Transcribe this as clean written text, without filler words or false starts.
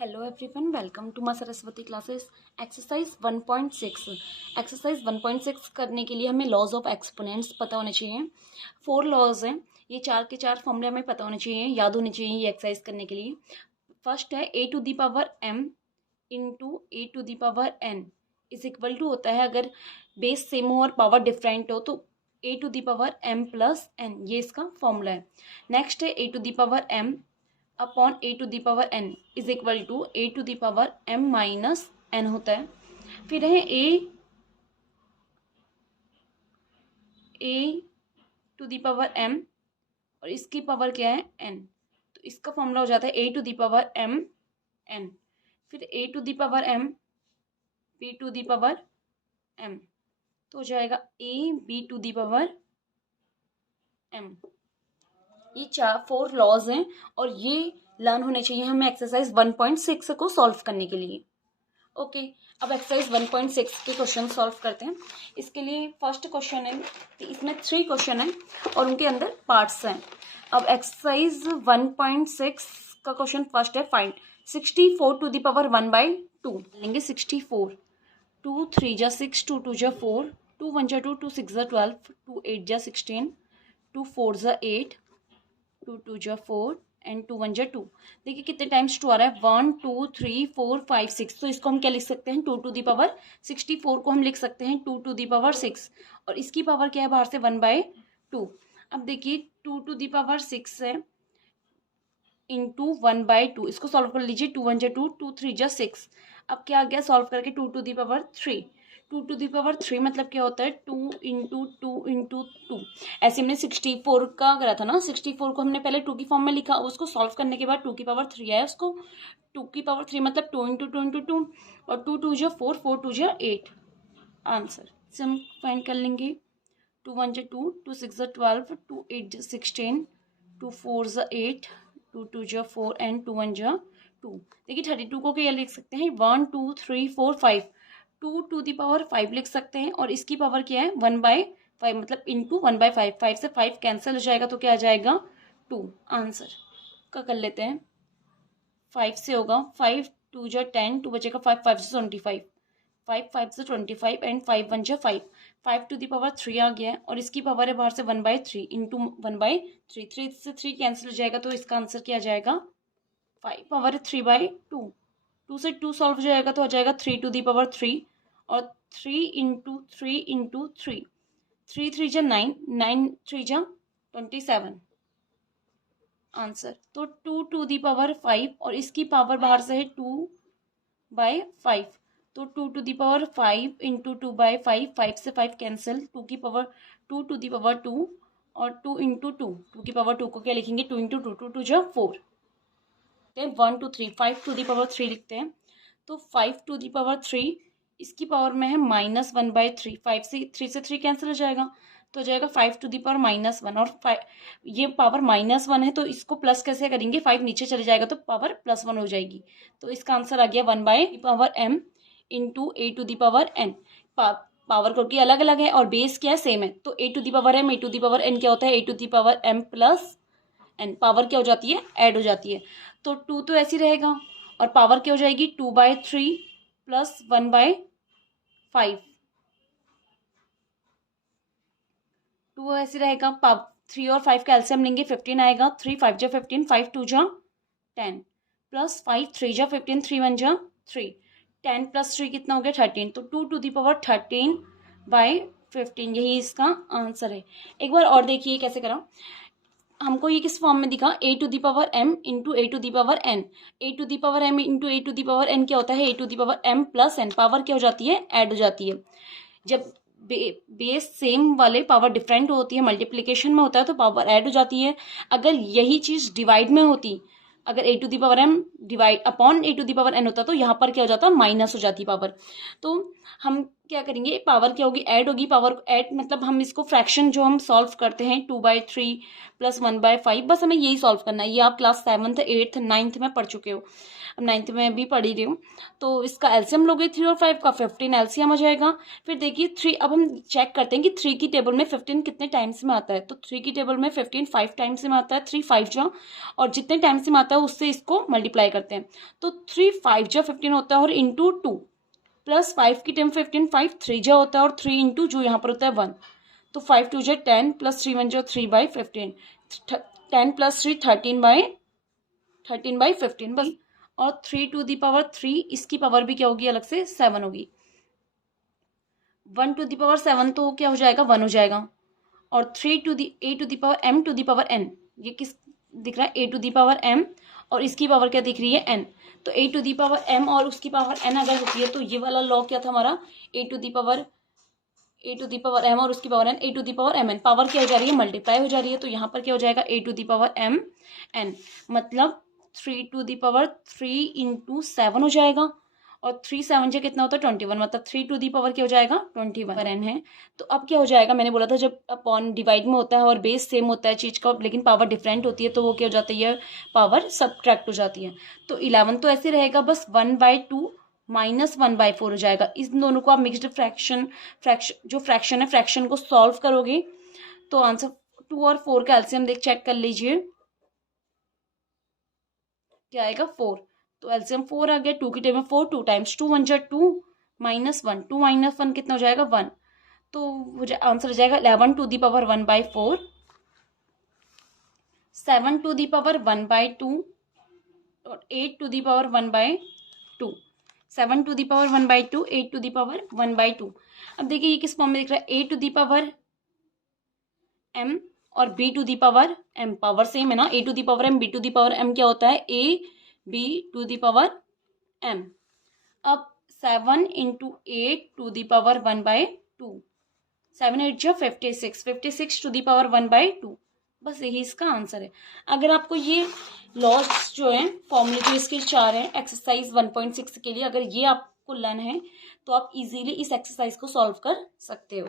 Hello everyone, welcome to my Saraswati classes. Exercise 1.6। Exercise 1.6 करने के लिए हमें लॉज ऑफ एक्सपोनेंट्स पता होने चाहिए। 4 लॉज हैं, ये चार के चार फॉर्मूले हमें पता होने चाहिए, याद होने चाहिए ये एक्सरसाइज करने के लिए। फर्स्ट है a to the power m into a to the power n is equal to होता है, अगर बेस सेम हो और पावर डिफरेंट हो तो a to the power m plus n, ये इसका फॉर्मूला है। नेक्स्ट है a to the power m upon A to the power n is equal to a to the power m minus n होता है। फिर है ए टू दी पावर एम और इसकी पावर क्या है एन, तो इसका फॉर्मूला हो जाता है ए to the power M N. फिर A to the power M B to the power M, तो हो जाएगा A B to the power M. ये 4 लॉज हैं और ये लर्न होने चाहिए हमें एक्सरसाइज 1.6 को सॉल्व करने के लिए। ओके, अब एक्सरसाइज 1.6 के क्वेश्चन सॉल्व करते हैं। इसके लिए फर्स्ट क्वेश्चन है, इसमें 3 क्वेश्चन हैं और उनके अंदर पार्ट्स हैं। अब एक्सरसाइज 1.6 का क्वेश्चन फर्स्ट है, फाइंड 64 टू दी पावर 1/2 लेंगे। 64 2 3 जा 6 2 2 जा 4 2 1 जा 2 2 6 जा 12 2 8 जा 16 2 4 जा 8 2 2 जा 4 एंड 2 1 जा 2। देखिए कितने टाइम्स 2 आ रहा है, 1 2 3 4 5 6। तो इसको हम क्या लिख सकते हैं, 2 टू दी पावर 64 को हम लिख सकते हैं 2 टू दी पावर 6 और इसकी पावर क्या है बाहर से 1/2। अब देखिए 2 टू दी पावर 6 है इंटू 1/2, इसको सॉल्व कर लीजिए। 2 1 जा 2 2 3 जा 6। अब क्या आ गया सॉल्व करके 2 to the power 3। 2 to the power 3 मतलब क्या होता है 2 इंटू 2 इंटू 2। ऐसे हमने 64 का करा था ना, 64 को हमने पहले 2 की फॉर्म में लिखा, उसको सॉल्व करने के बाद 2 की पावर 3 आया, उसको 2 की पावर 3 मतलब 2 इंटू 2 इंटू 2 और 2 2 जा 4 4 2 जा 8। आंसर से हम फाइंड कर लेंगे। 2 1 जा 2 2 6 जा 12 2 8 जा 16 2 4 जा 8 2 2 जा 4 एंड 2 1 जा 2। देखिए 32 को क्या लिख सकते हैं 1 2 3 4 5, 2 टू दी पावर 5 लिख सकते हैं और इसकी पावर क्या है 1/5 मतलब इंटू 1/5। 5 से 5 कैंसिल हो जाएगा तो क्या आ जाएगा 2। आंसर का कर लेते हैं, 5 से होगा 5 2 जा 10 2 बचेगा 5 5 से 25 5 5 से 25 एंड 5 1 जा 5 5 टू दी पावर 3 आ गया है और इसकी पावर है बाहर से 1/3 इंटू 1/3। 3 से 3 कैंसिल हो जाएगा तो इसका आंसर क्या आ जाएगा 5। पावर है 3/2। 2 से 2 सॉल्व हो जाएगा तो आ जाएगा 3 टू दी पावर 3 और 3 इंटू 3 इंटू 3 3 3 जा 9 9 3 जा 27। आंसर तो 2 टू दी पावर 5 और इसकी पावर बाहर से है 2/5, तो 2 टू दी पावर 5 इंटू 2/5 5 से 5 कैंसिल, 2 की पावर 2 टू दी पावर 2 और 2 इंटू 2 2 की पावर 2 को क्या लिखेंगे 2 इंटू 2 2 2 जा 4। 1 2 3 5 टू दी पावर 3 लिखते हैं, तो 5 टू दी पावर 3 इसकी पावर में है -1/3। 5 से 3 से 3 कैंसिल हो जाएगा तो हो जाएगा 5 टू दी पावर -1 और 5 ये पावर -1 है तो इसको प्लस कैसे करेंगे, 5 नीचे चले जाएगा तो पावर +1 हो जाएगी। तो इसका आंसर आ गया 1/m into A to the power n। Power क्योंकि अलग अलग है और बेस क्या है सेम है, तो A to the power m A to the power n क्या होता है ए to the power m plus n। Power क्या हो जाती है ऐड हो जाती है, तो 2 तो ऐसी रहेगा और पावर क्या हो जाएगी 2/3 प्लस 1/5। 2 ऐसे रहेगा, 3 और 5 का एलसीएम लेंगे 15 आएगा। 3 5 जा 15 5 2 जा 10 प्लस 5 3 जा 15 3 1 जा 3 10 प्लस 3 कितना हो गया 13, तो 2 टू दी पावर 13/15 यही इसका आंसर है। एक बार और देखिए कैसे करा, हमको ये किस फॉर्म में दिखा A to the power m into A to the power n। A to the power m into A to the power n क्या होता है ए to the power m plus n। Power क्या हो जाती है ऐड हो जाती है। जब बेस सेम वाले पावर डिफरेंट होती है मल्टीप्लिकेशन में होता है तो पावर ऐड हो जाती है। अगर यही चीज डिवाइड में होती, अगर A to the power m divide upon A to the power n होता तो यहाँ पर क्या हो जाता माइनस हो जाती पावर। तो हम क्या करेंगे, पावर क्या होगी, ऐड होगी, पावर ऐड मतलब हम इसको फ्रैक्शन जो हम सॉल्व करते हैं 2/3 + 1/5, बस हमें यही सॉल्व करना है। ये आप क्लास 7th 8th 9th में पढ़ चुके हो, अब 9th में भी पढ़ ही रही हूँ। तो इसका एलसीएम लोगे 3 और 5 का 15 एलसीएम आ जाएगा। फिर देखिए 3, अब हम चेक करते हैं कि 3 की टेबल में 15 कितने टाइम्स में आता है। तो 3 की टेबल में 15 5 टाइम्स में आता है, 3 5 जा, और जितने टाइम्स में आता है उससे इसको मल्टीप्लाई करते हैं। तो 3 5 जा 15 होता है और इंटू 2 प्लस 5 की टेबल 15 5 3 जा होता है और 3 इंटू जो यहाँ पर होता है 1। तो 5 2 जा 10 प्लस 3 1 जा 3/15, 10 प्लस 3 13/15 बस। और 3 टू दी पावर 3, इसकी पावर भी क्या होगी अलग से 7 होगी। 1 टू दी पावर 7 तो क्या हो जाएगा 1 हो जाएगा। और 3 to the a to the power m to the power n, ये किस दिख रहा है a to the power m और इसकी पावर क्या दिख रही है n। तो a to the power m और उसकी पावर n अगर होती है तो ये वाला लॉ क्या था हमारा, a to the power m और उसकी power n, a to the power m n, power क्या हो जा रही है मल्टीप्लाई हो जा रही है। तो यहाँ पर क्या हो जाएगा a to the power m n, मतलब 3 टू दी पावर 3 इंटू 7 हो जाएगा। और 3 7 से कितना होता है 21, मतलब 3 टू दी पावर क्या हो जाएगा 21 पर n है। तो अब क्या हो जाएगा, मैंने बोला था जब अपॉन डिवाइड में होता है और बेस सेम होता है चीज का लेकिन पावर डिफरेंट होती है तो वो क्या हो जाती है, पावर सब्ट्रैक्ट हो जाती है। तो 11 तो ऐसे रहेगा, बस 1/2 माइनस 1/4 हो जाएगा। इन दोनों को आप मिक्स्ड जो फ्रैक्शन है फ्रैक्शन को सॉल्व करोगे तो आंसर 2 और 4 का एलसीएम चेक कर लीजिए, क्या आएगा 4। तो एलसीएम 4 आ गया, 2 की टेबल 4, 2 टाइम्स 2 1 जा 2 माइनस 1, 2 माइनस 1 कितना हो जाएगा 1। तो आंसर हो जाएगा 11 to the power 1/4, 7 to the power 1/2 और 8 to the power 1/2। 7 to the power 1/2, 8 to the power 1/2। अब देखिए ये किस फॉर्म में दिख रहा है, a to the power m और b to the power m, power same है ना, a to the power m b to the power m क्या होता है a b to the power m। अब 7 इंटू 8 टू दी पावर 1/2, 7 8 जा 56, 56 to the power 1/2, बस यही इसका आंसर है। अगर आपको ये लॉस जो है फॉर्मूले जो इसके 4 हैं एक्सरसाइज 1.6 के लिए, अगर ये आपको लर्न है तो आप इजीली इस एक्सरसाइज को सॉल्व कर सकते हो।